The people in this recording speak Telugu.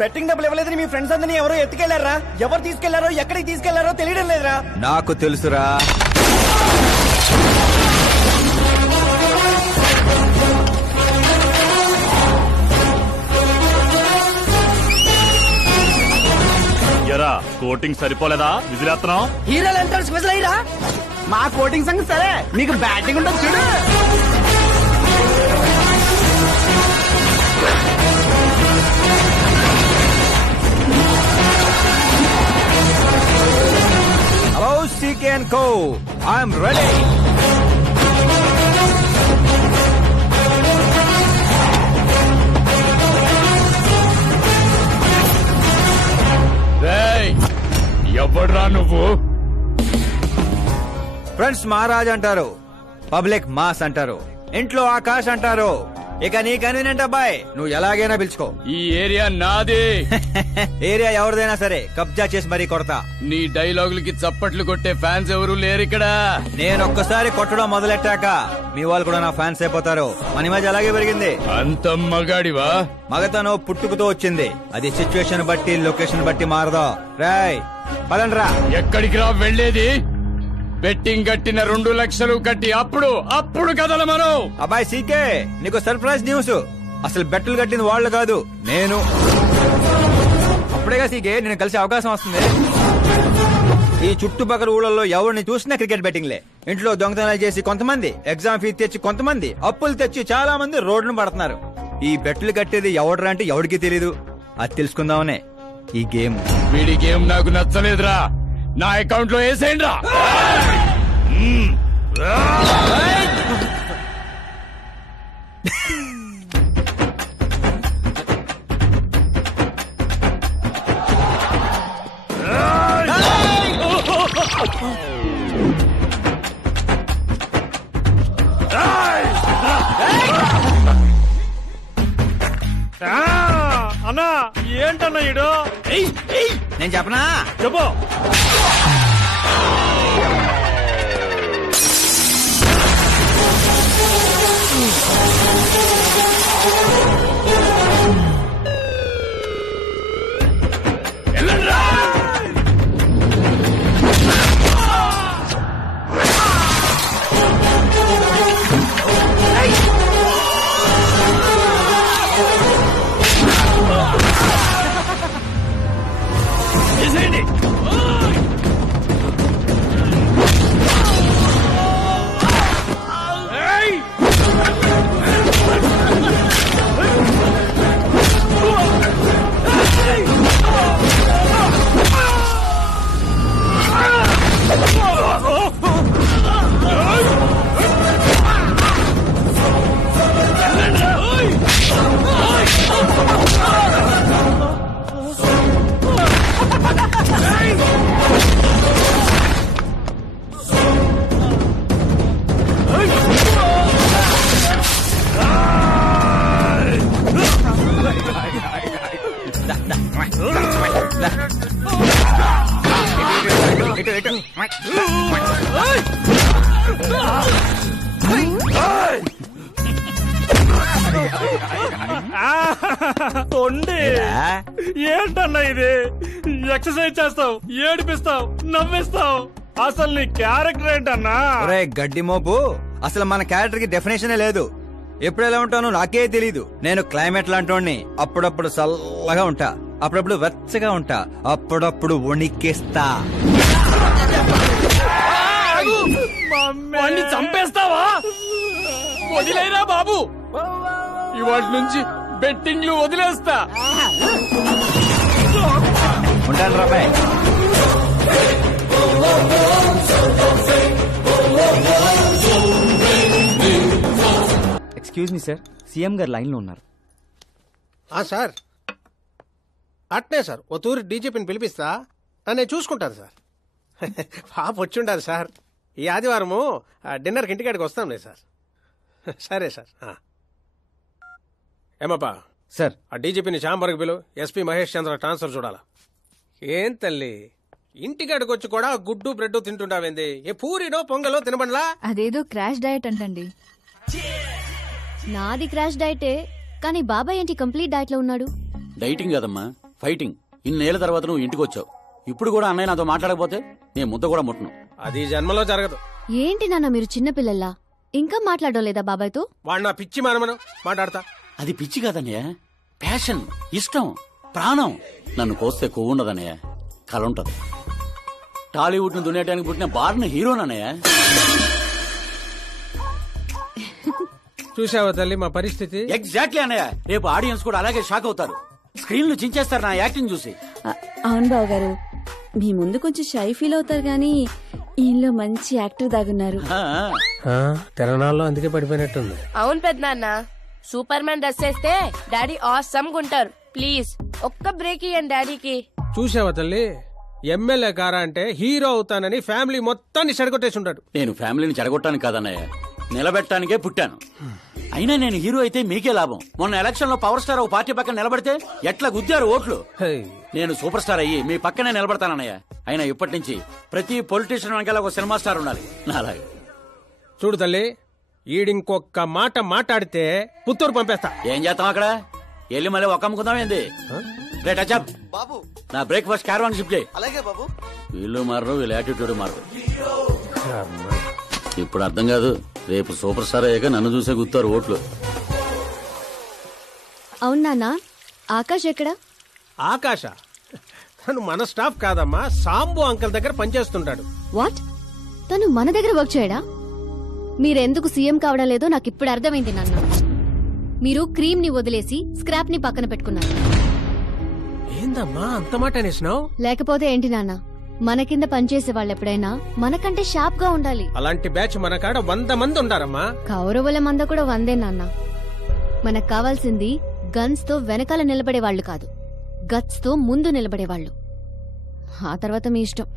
బెట్టింగ్ డబ్బులు ఇవ్వలేదని మీ ఫ్రెండ్స్ అందరినీ ఎవరో ఎత్తుకెళ్లారా? ఎవరు తీసుకెళ్లారో ఎక్కడికి తీసుకెళ్లారో తెలియడం లేదురా. నాకు తెలుసురా. ఎరా కోటింగ్ సరిపోలేదా? విజిలేస్తున్నావు. హీరోలు ఎంట్రన్స్ విజిల్ అయ్యరా? మా కోటింగ్ సంగతి సరే, మీకు బ్యాటింగ్ ఉంటుంది చూడు. Hello, CK and Co. I'm ready. ఎవడ్రా నువ్వు? ఫ్రెండ్స్ మహారాజ్ అంటారు, పబ్లిక్ మాస్ అంటారు, ఇంట్లో ఆకాశ్ అంటారు. ఇక నీ కన్వీనియంట్ అబ్బాయి, నువ్వు ఎలాగైనా పిలుచుకో. ఈ ఏరియా నాది. ఏరియా ఎవరిదైనా సరే కబ్జా చేసి మరీ కొడతా. నీ డైలాగులకి చప్పట్లు కొట్టే ఫ్యాన్స్ ఎవరు లేరు ఇక్కడ. నేను ఒక్కసారి కొట్టడం మొదలెట్టాక మీ వాళ్ళు కూడా నా ఫ్యాన్స్ అయిపోతారు. మన ఇమేజ్ అలాగే పెరిగింది. అంత మగాడివా? మగతను పుట్టుకుతో వచ్చింది, అది సిచ్యువేషన్ బట్టి లొకేషన్ బట్టి మారదా. రాయ్ పదండ్రా. ఎక్కడికి రా వెళ్ళేది? బెట్టింగ్ కట్టిన 2 లక్షలు కట్టి అప్పుడు కదల మనం. అబ్బాయి సీకే, నీకు సర్ప్రైజ్ న్యూస్. అసలు బెట్టులు కట్టింది వాళ్ళు కాదు, నేను. అప్పుడేగా సీకే నేను కలిసే అవకాశం వస్తుంది. ఈ చుట్టుపక్కల ఊళ్ళల్లో ఎవరిని చూసినా క్రికెట్ బెట్టింగ్లే. ఇంట్లో దొంగతనాలు చేసి కొంతమంది, ఎగ్జామ్ ఫీ తెచ్చి కొంతమంది, అప్పులు తెచ్చి చాలా మంది రోడ్లను పడుతున్నారు. ఈ బెట్టులు కట్టేది ఎవడరా అంటే ఎవడికి తెలీదు. అది తెలుసుకుందామనే ఈ గేమ్. వీడి గేమ్ నాకు నచ్చలేదురా. నా అకౌంట్ లో వేసేయండి రా. అన్నా ఏంటన్నా ఇడు? నేను చెప్పనా? చెప్పు. ఏంటన్నా ఇది? ఎక్సర్సైజ్ చేస్తావు, ఏడిపిస్తావు, నవ్విస్తావు. అసలు నీ క్యారెక్టర్ ఏంటన్నా? గడ్డి మోపు, అసలు మన క్యారెక్టర్ కి డెఫినేషనే లేదు. ఎప్పుడు ఎలా ఉంటానో నాకే తెలీదు. నేను క్లైమేట్ లాంటి అప్పుడప్పుడు చల్లగా ఉంటా, అప్పుడప్పుడు వెచ్చగా ఉంటా, అప్పుడప్పుడు వణికేస్తా. వాణ్ణి చంపేస్తావా? వదిలేరా బాబు, ఇవాటి నుంచి బెట్టింగ్లు వదిలేస్తా. ఉంటాను రాబాయ్. ఎక్స్క్యూజ్ మీ సార్, సీఎం గారు లైన్ లో ఉన్నారు. సార్ అట్నే సార్, ఓ తూరి డీజీపీని పిలిపిస్తా, నేను చూసుకుంటాను సార్. పాప వచ్చిండారు సార్. ఈ ఆదివారము డిన్నర్కి ఇంటికాడికి వస్తాంలే సార్. సరే సార్. ఏమప్పా సార్, ఆ డీజీపీని చాంబర్కి పిలు, ఎస్పీ మహేష్ చంద్ర ట్రాన్స్ఫర్ చూడాలా. ఏం తల్లి, ఇంటికాడికి వచ్చి కూడా గుడ్డు బ్రెడ్ తింటుంటావేంది? ఏ పూరినో పొంగలో తినబండ్లా? అదేదో క్రాష్ డయట్ అంటండి. నాది క్రాష్ డయటే, కానీ బాబాయ్ ఏంటి కంప్లీట్ డయట్ లో ఉన్నాడు? డైటింగ్ కదమ్మా, ఫైటింగ్. ఇన్నేళ్ల తర్వాత నువ్వు ఇంటికి వచ్చావు. ఇప్పుడు కూడా అన్నయ్య నాతో మాట్లాడకపోతే నేను ముద్ద కూడా ముట్టను. అది జన్మలో జరగదు. ఏంటి నాన్న మీరు చిన్నపిల్లల్లా ఇంకా మాట్లాడడం లేదా బాబాయ్తో? వాడు నా పిచ్చి మనమను మాట్లాడతా. అది పిచ్చి కాదన్నయ్య, ప్యాషన్, ఇష్టం, ప్రాణం. నన్ను కోస్తే కొవ్వు ఉండదన్నయ్య, కళ ఉంటది. టాలీవుడ్ ను దున్నేయడానికి పుట్టిన బార్న హీరోనన్నయ్య. చూసావా తల్లి మా పరిస్థితి? ఎగ్జాక్ట్లీ అన్నయ్య. రేపు ఆడియన్స్ కూడా అలాగే షాక్ అవుతారు. స్క్రీన్లు చించేస్తారు నా యాక్టింగ్ చూసి. అవును బావ గారు, మీ ముందు కొంచెం షై ఫీల్ అవుతారు గానీ ఈయనలో మంచి యాక్టర్ దాగున్నారు. తెలంగాణలో అందుకే పడిపోయినట్టుంది. అవును పెద్దనాన్న, సూపర్ మ్యాన్ డ్రెస్ వేస్తే డాడీ ఆసమ్ గుంటారు. ప్లీజ్ ఒక్క బ్రేక్ ఇయ్యండి డాడీకి. చూసావా తల్లి, ఎమ్మెల్యే కారా అంటే హీరో అవుతానని ఫ్యామిలీ మొత్తాన్ని చెడగొట్టేసి ఉంటాడు. నేను ఫ్యామిలీని చెడగొట్టాను కాదన్నయ్య, నిలబెట్టడానికే పుట్టాను. అయినా నేను హీరో అయితే మీకే లాభం. మొన్న ఎలక్షన్ లో పవర్ స్టార్ ఒక పార్టీ పక్కన నిలబడితే ఎట్లా గుద్దారు ఓట్లు. నేను సూపర్ స్టార్ అయ్యి మీ పక్కనే నిలబడతానన్నయ్య. అయినా ఇప్పటి నుంచి ప్రతి పొలిటీషియన్ వెనకాల ఒక సినిమా స్టార్ ఉండాలి నాలాగా. చూడు తల్లి, ఈడింకొక్క మాట మాట్లాడితే పుత్తూరు పంపేస్తా. ఏం చేస్తాం అక్కడ? వెళ్ళి మళ్ళీ ఒక అమ్ముకుందాం ఏంది? రేట్ అచ్చా బాబు, నా బ్రేక్ఫాస్ట్ క్యారవాన్ షిఫ్ట్ చేయి. అలాగే బాబు. వీళ్ళు మారరు, వీళ్ళ యాటిట్యూడ్ మారరు. ఇప్పుడు అర్థం కాదు, రేపు సూపర్ స్టార్ అయ్యాక నన్ను చూసే గుర్తారు ఓట్లు. అవును నాన్న, ఆకాష్ ఎక్కడా? ఆకాశ తను మన స్టాఫ్ కాదమ్మా, సాంబు అంకల్ దగ్గర పనిచేస్తుంటాడు. వాట్? తను మన దగ్గర వర్క్ చేయడా? మీరెందుకు సీఎం కావడం లేదో నాకు ఇప్పుడు అర్థమైంది నాన్న. మీరు క్రీమ్ ని వదిలేసి స్క్రాప్ ని పక్కన పెట్టుకున్నారు. ఏందమ్మా అంత మాట అనేసినావు? లేకపోతే ఏంటి నాన్న, మన కింద పనిచేసే వాళ్ళు ఎప్పుడైనా మనకంటే షార్ప్ గా ఉండాలి. అలాంటి బ్యాచ్ మన కాడ 100 మంది ఉండారమ్మా. కౌరవుల మంద కూడా 100 నాన్న. మనకు కావాల్సింది గన్స్ తో వెనకాల నిలబడే వాళ్ళు కాదు, గట్స్ తో ముందు నిలబడేవాళ్ళు. ఆ తర్వాత మీ ఇష్టం.